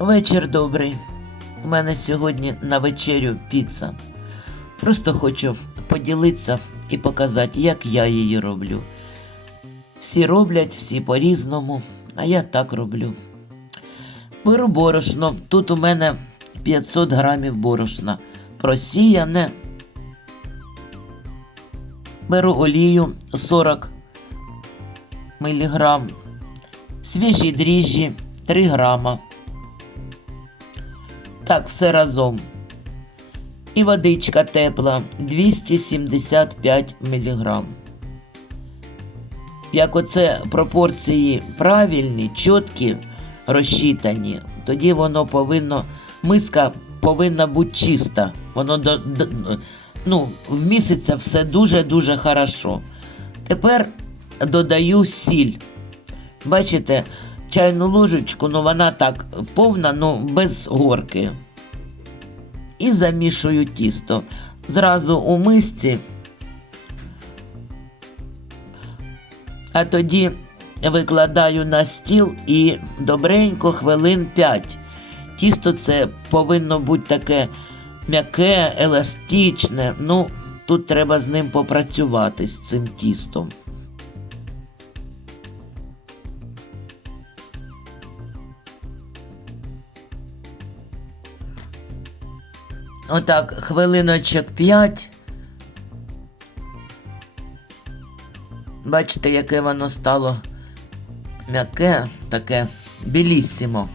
Вечір добрий. У мене сьогодні на вечерю піца. Просто хочу поділитися і показати, як я її роблю. Всі роблять, всі по-різному, а я так роблю. Беру борошно. Тут у мене 500 грамів борошна. Просіяне. Беру олію 40 міліграм. Свіжі дріжджі 3 грама. Так, все разом. І водичка тепла 275 мг. Як оце пропорції правильні, чіткі, розчитані, тоді воно повинно, миска повинна бути чиста. Воно до, до, ну, вміститься все дуже-дуже хорошо. Тепер додаю сіль. Бачите, чайну ложечку, ну вона так повна, ну без горки. І замішую тісто. Зразу у мисці. А тоді викладаю на стіл і добренько хвилин 5. Тісто це повинно бути таке м'яке, еластичне. Ну, тут треба з ним попрацювати з цим тістом. Отак, хвилиночок 5. Бачите, яке воно стало м'яке, таке білісімо.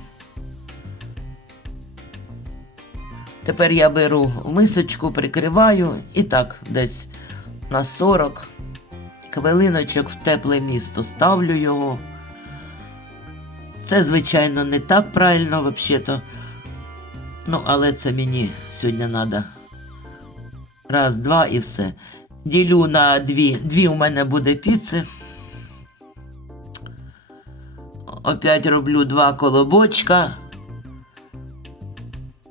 Тепер я беру мисочку, прикриваю і так десь на 40 хвилиночок в тепле місто ставлю його. Це, звичайно, не так правильно, взагалі-то. Ну, але це мені сьогодні треба. Раз, два і все. Ділю на дві. Дві у мене буде піци. Опять роблю два колобочка.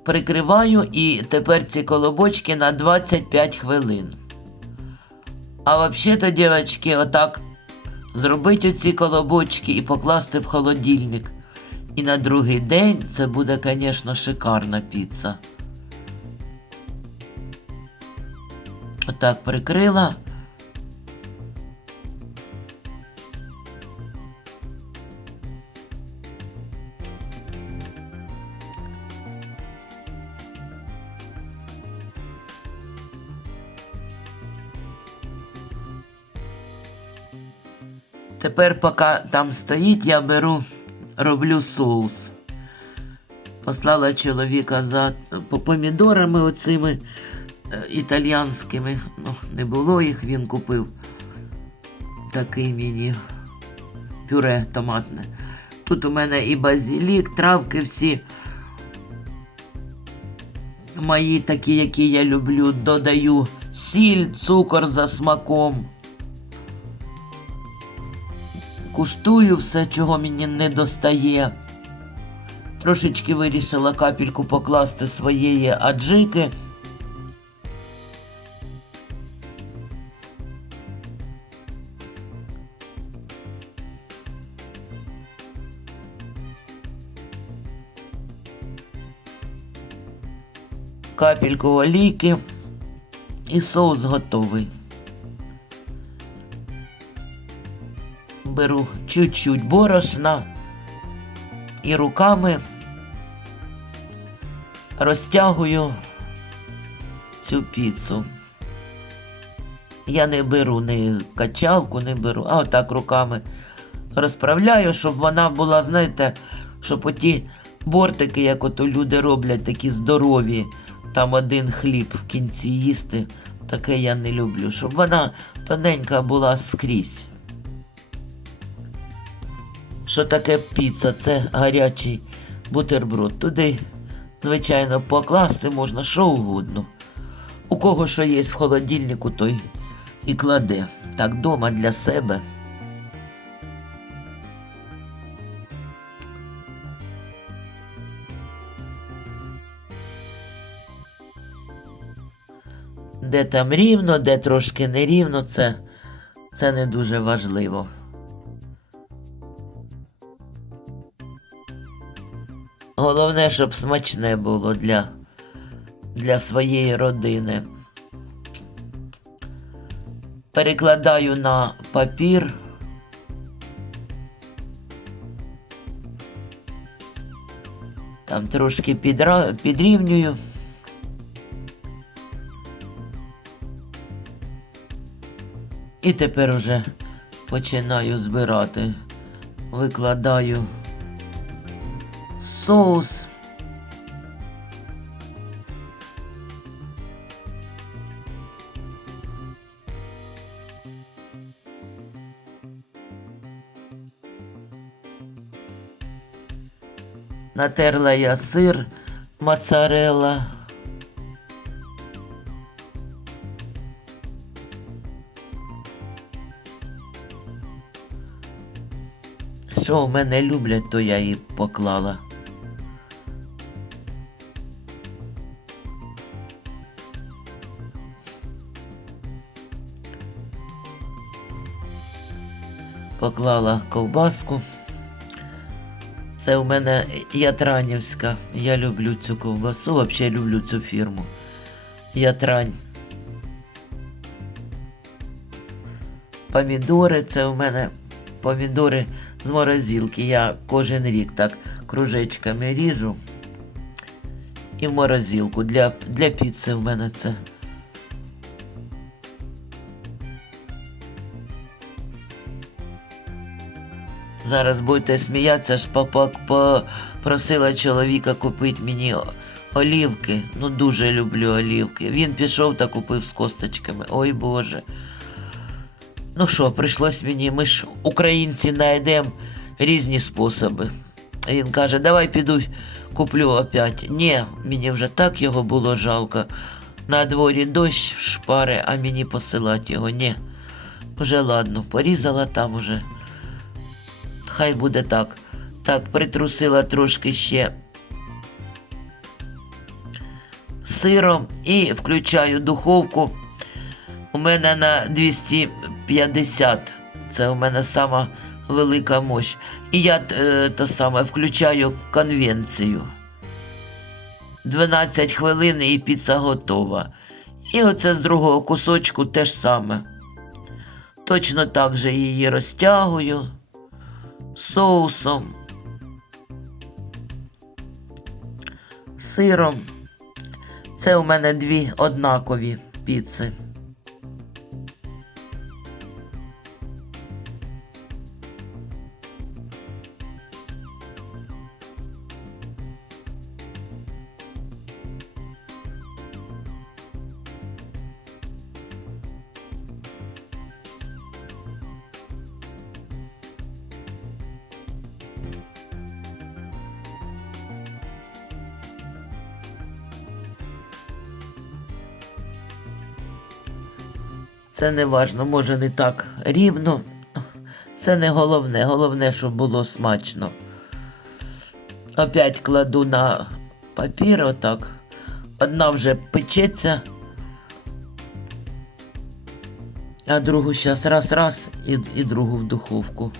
Прикриваю і тепер ці колобочки на 25 хвилин. А взагалі-то, дівчатки, отак зробити оці колобочки і покласти в холодильник. І на другий день це буде, звісно, шикарна піца. Отак прикрила. Тепер, поки там стоїть, я беру, роблю соус. Послала чоловіка за помідорами оцими е, італіянськими. Ну, не було їх, він купив. Такий мені пюре томатне. Тут у мене і базилік, травки всі. Мої такі, які я люблю, додаю сіль, цукор за смаком. Куштую все, чого мені не достає. Трошечки вирішила капельку покласти своєї аджики. Капельку олійки і соус готовий. Беру чуть-чуть борошна і руками розтягую цю піцу. Я не беру ні качалку, не беру, а отак руками розправляю, щоб вона була, знаєте, щоб оті бортики, як ото люди роблять, такі здорові, там один хліб в кінці їсти, таке я не люблю, щоб вона тоненька була скрізь. Що таке піца? Це гарячий бутерброд. Туди, звичайно, покласти можна що угодно. У кого що є в холодильнику, той і кладе. Так, дома для себе. Де там рівно, де трошки нерівно, це, це не дуже важливо. Головне, щоб смачне було для, для своєї родини. Перекладаю на папір. Там трошки підра... підрівнюю. І тепер уже починаю збирати. Викладаю соус. Натерла я сир моцарелла. Що в мене люблять, то я і поклала. Поклала ковбаску. Це у мене Ятранівська. Я люблю цю ковбасу, взагалі люблю цю фірму. Ятрань. Помідори, це у мене помідори з морозилки. Я кожен рік так кружечками ріжу. І в морозилку. Для, для піци в мене це. Зараз будете сміятися, ж папа попросила чоловіка купити мені олівки. Ну дуже люблю олівки. Він пішов та купив з косточками. Ой Боже. Ну що, прийшлось мені, ми ж українці знайдемо різні способи. Він каже, давай піду куплю опять. Ні, мені вже так його було жалко. На дворі дощ шпари, а мені посилати його. Ні. Вже ладно, порізала там уже. Хай буде так. Так, притрусила трошки ще сиром і включаю духовку. У мене на 250. Це у мене сама велика мощь. І я е, то саме включаю конвенцію. 12 хвилин і піца готова. І оце з другого кусочку те ж саме. Точно так же її розтягую соусом, сиром. Це у мене дві однакові піци. Це не важно, може не так рівно. Це не головне. Головне, щоб було смачно. Опять кладу на папір отак. Одна вже печеться, а другу зараз раз-раз і, і другу в духовку.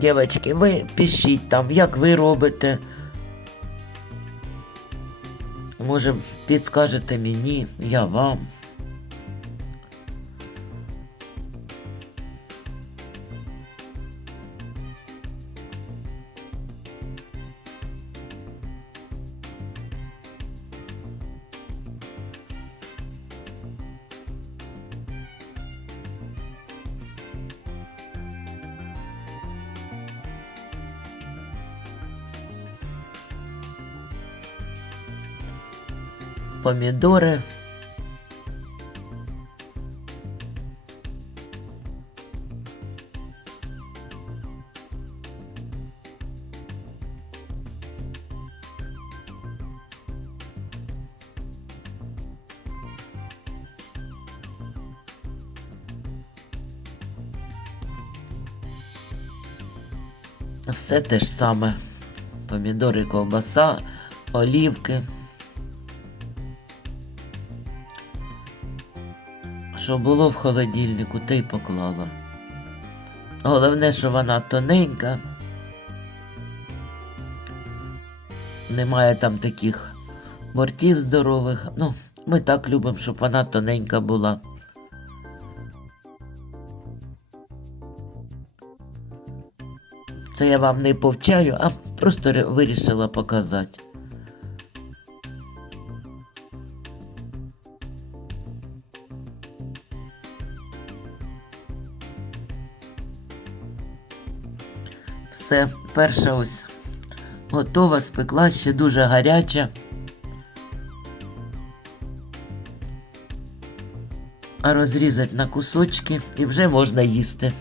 Дівчатки, ви пишіть там, як ви робите. Може, підскажете мені, я вам. Помідори. Все те ж саме. помідори, ковбаса, олівки. Що було в холодильнику, те й поклала. Головне, що вона тоненька. Немає там таких бортів здорових. Ну, ми так любимо, щоб вона тоненька була. Це я вам не повчаю, а просто вирішила показати. Все, перша ось готова, спекла, ще дуже гаряча. А розрізати на кусочки і вже можна їсти.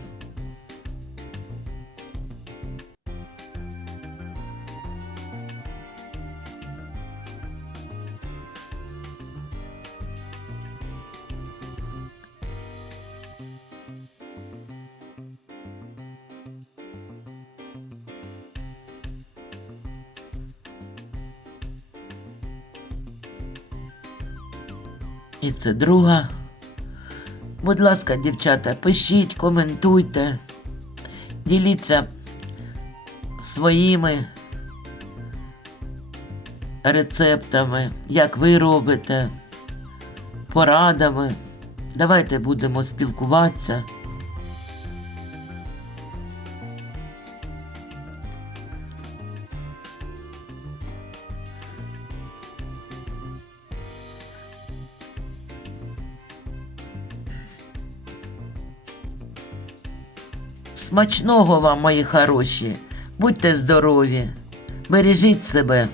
І це друга. Будь ласка, дівчата, пишіть, коментуйте, діліться своїми рецептами, як ви робите, порадами. Давайте будемо спілкуватися. Смачного вам, мої хороші. Будьте здорові, бережіть себе.